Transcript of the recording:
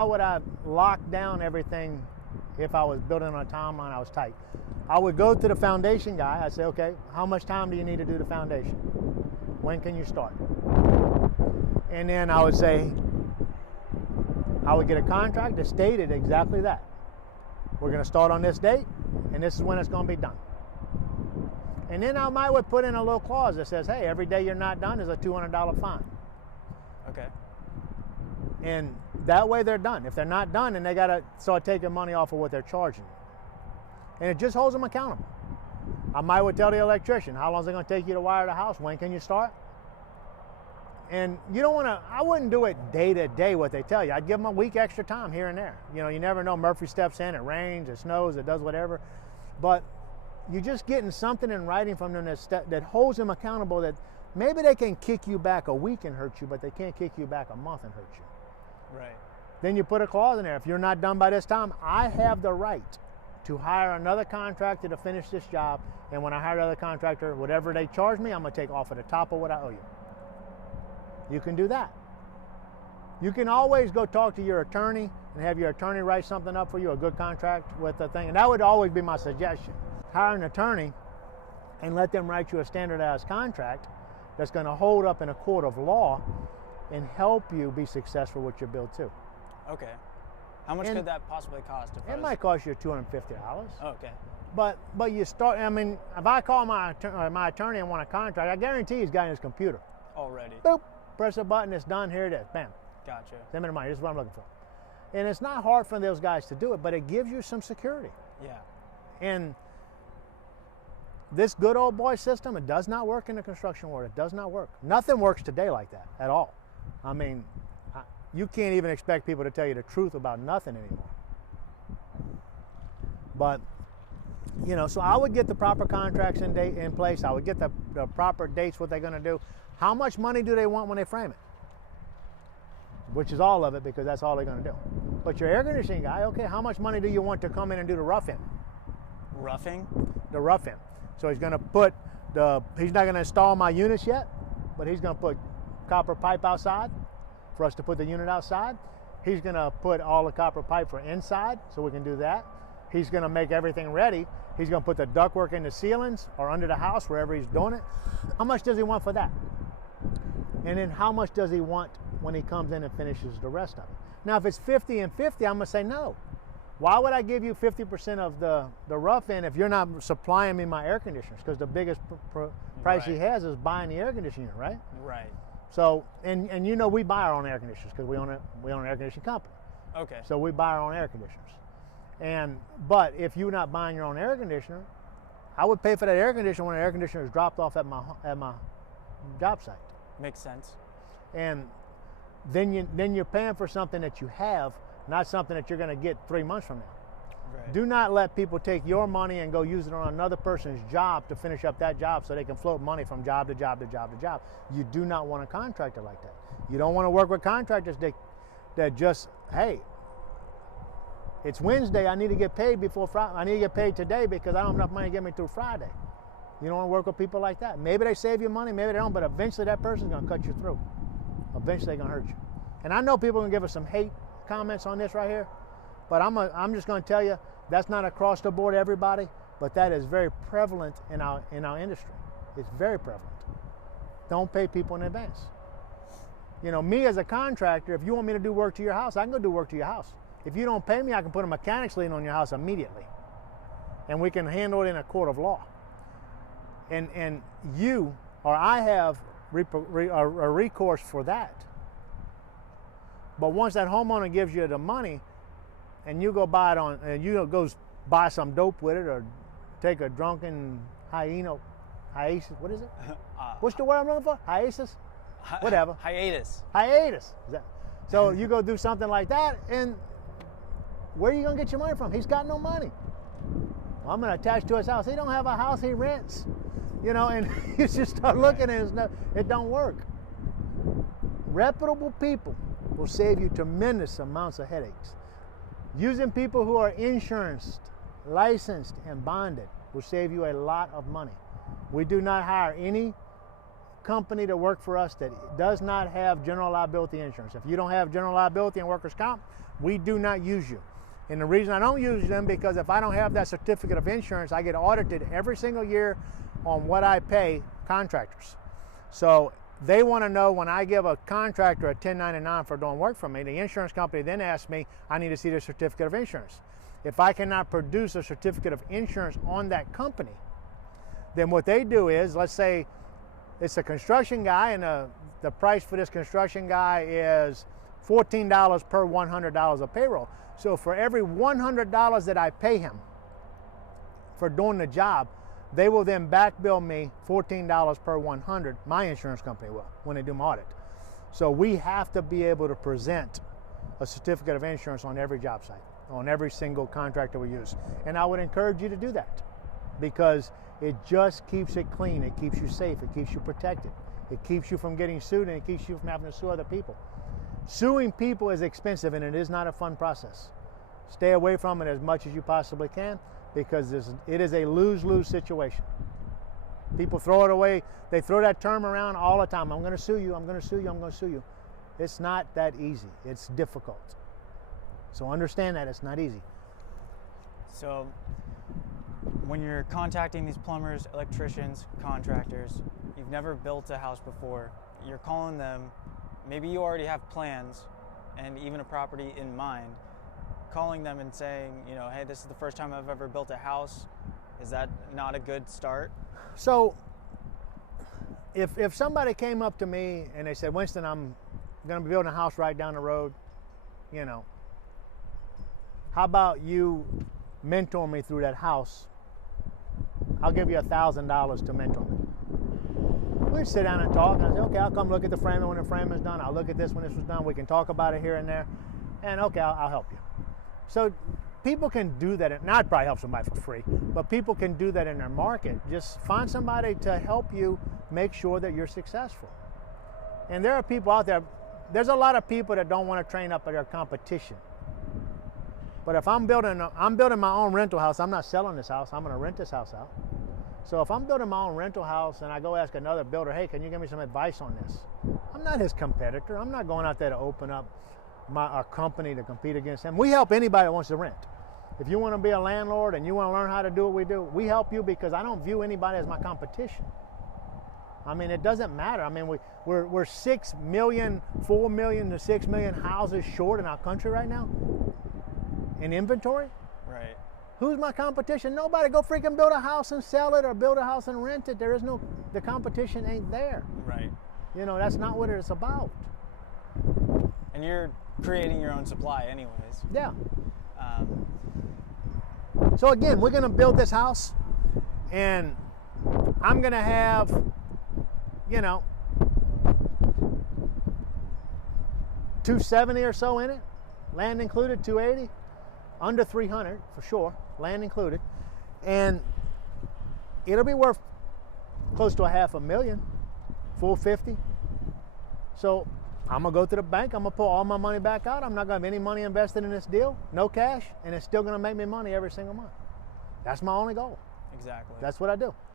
How would I lock down everything if I was building on a timeline? I was tight. I would go to the foundation guy. I'd say, okay, how much time do you need to do the foundation? When can you start? And then I would say, I would get a contract that stated exactly that. We're going to start on this date, and this is when it's going to be done. And then I might would put in a little clause that says, hey, every day you're not done is a $200 fine. Okay. And that way they're done. If they're not done, then they got to start taking money off of what they're charging. And it just holds them accountable. I might would tell the electrician, how long is it going to take you to wire the house? When can you start? And you don't want to, I wouldn't do it day to day what they tell you. I'd give them a week extra time here and there. You know, you never know. Murphy steps in, it rains, it snows, it does whatever. But you're just getting something in writing from them that holds them accountable, that maybe they can kick you back a week and hurt you, but they can't kick you back a month and hurt you. Right. Then you put a clause in there. If you're not done by this time, I have the right to hire another contractor to finish this job. And when I hire another contractor, whatever they charge me, I'm going to take off of the top of what I owe you. You can do that. You can always go talk to your attorney and have your attorney write something up for you, a good contract with the thing. And that would always be my suggestion. Hire an attorney and let them write you a standardized contract that's going to hold up in a court of law and help you be successful with your build too. Okay. How much could that possibly cost? It might cost you $250. Okay. But you start, I mean, if I call my attorney and want a contract, I guarantee he's got it in his computer. Already. Boop, press a button, it's done, here it is, bam. Gotcha. Send me the money, this is what I'm looking for. And it's not hard for those guys to do it, but it gives you some security. Yeah. And this good old boy system, it does not work in the construction world. It does not work. Nothing works today like that at all. I mean, you can't even expect people to tell you the truth about nothing anymore. But, you know, so I would get the proper contracts in place. I would get the proper dates, what they're going to do. How much money do they want when they frame it? Which is all of it, because that's all they're going to do. But your air conditioning guy, okay, how much money do you want to come in and do the rough in? Roughing? The rough in. So he's going to put he's not going to install my units yet, but he's going to put copper pipe outside for us to put the unit outside. He's going to put all the copper pipe for inside, so we can do that. He's going to make everything ready. He's going to put the ductwork in the ceilings or under the house, wherever he's doing it. How much does he want for that? And then how much does he want when he comes in and finishes the rest of it? Now, if it's 50 and 50, I'm going to say no. Why would I give you 50% of the rough in if you're not supplying me my air conditioners? Because the biggest price he has is buying the air conditioning unit, right? Right. So, and you know, we buy our own air conditioners because we own an air conditioning company. Okay. So we buy our own air conditioners. But if you're not buying your own air conditioner, I would pay for that air conditioner when the air conditioner is dropped off at my job site. Makes sense. And then you're paying for something that you have, not something that you're going to get 3 months from now. Right. Do not let people take your money and go use it on another person's job to finish up that job so they can float money from job to job to job to job. You do not want a contractor like that. You don't want to work with contractors that just, hey, it's Wednesday, I need to get paid before Friday. I need to get paid today because I don't have enough money to get me through Friday. You don't want to work with people like that. Maybe they save you money, maybe they don't, but eventually that person's going to cut you through. Eventually they're going to hurt you. And I know people are going to give us some hate comments on this right here, but I'm just going to tell you, that's not across the board everybody, but that is very prevalent in our industry. It's very prevalent. Don't pay people in advance. You know, me as a contractor, if you want me to do work to your house, I can go do work to your house. If you don't pay me, I can put a mechanics lien on your house immediately, and we can handle it in a court of law. And you or I have a recourse for that. But once that homeowner gives you the money, and you go buy it and you go buy some dope with it, or take a drunken hiatus, what is it? What's the word I'm looking for? Hiatus? Whatever. Hiatus. So you go do something like that, and where are you going to get your money from? He's got no money. Well, I'm going to attach to his house. He don't have a house, he rents. You know, and you just start looking at it, it don't work. Reputable people will save you tremendous amounts of headaches. Using people who are insured, licensed, and bonded will save you a lot of money. We do not hire any company to work for us that does not have general liability insurance. If you don't have general liability and workers' comp, we do not use you. And the reason I don't use them, because if I don't have that certificate of insurance, I get audited every single year on what I pay contractors. So they want to know, when I give a contractor a 1099 for doing work for me, the insurance company then asks me, I need to see their certificate of insurance. If I cannot produce a certificate of insurance on that company, then what they do is, let's say it's a construction guy, and the price for this construction guy is $14 per $100 of payroll. So for every $100 that I pay him for doing the job, they will then back bill me $14 per 100. My insurance company will, when they do my audit. So we have to be able to present a certificate of insurance on every job site, on every single contractor we use. And I would encourage you to do that, because it just keeps it clean. It keeps you safe. It keeps you protected. It keeps you from getting sued, and it keeps you from having to sue other people. Suing people is expensive, and it is not a fun process. Stay away from it as much as you possibly can, because it is a lose-lose situation. People throw it away. They throw that term around all the time. I'm going to sue you. I'm going to sue you. I'm going to sue you. It's not that easy. It's difficult. So understand that it's not easy. So when you're contacting these plumbers, electricians, contractors, you've never built a house before, you're calling them, maybe you already have plans and even a property in mind, calling them and saying, you know, hey, this is the first time I've ever built a house. Is that not a good start? So if somebody came up to me and they said, Winston, I'm going to be building a house right down the road, you know, how about you mentor me through that house? I'll give you $1,000 to mentor me. We'd sit down and talk, and I say, okay, I'll come look at the framing when the framing is done. I'll look at this when this was done. We can talk about it here and there. And okay, I'll help you. So people can do that. Now, I'd probably help somebody for free, but people can do that in their market. Just find somebody to help you make sure that you're successful. And there are people out there, there's a lot of people that don't want to train up at their competition. But if I'm building my own rental house, I'm not selling this house, I'm going to rent this house out. So if I'm building my own rental house and I go ask another builder, hey, can you give me some advice on this? I'm not his competitor. I'm not going out there to open up a company to compete against him. We help anybody that wants to rent. If you want to be a landlord and you want to learn how to do what we do, we help you, because I don't view anybody as my competition. I mean, it doesn't matter. I mean, we're 6 million, 4 million to 6 million houses short in our country right now in inventory. Right. Who's my competition? Nobody. Go freaking build a house and sell it, or build a house and rent it. There is no, the competition ain't there. Right. You know, that's not what it's about. And you're creating your own supply anyways. Yeah. So again, we're going to build this house, and I'm going to have, you know, 270 or so in it, land included, 280, under 300 for sure, land included, and it'll be worth close to $500,000, full 50. So I'm gonna go to the bank, I'm gonna pull all my money back out. I'm not gonna have any money invested in this deal, no cash, and it's still gonna make me money every single month. That's my only goal. Exactly. That's what I do.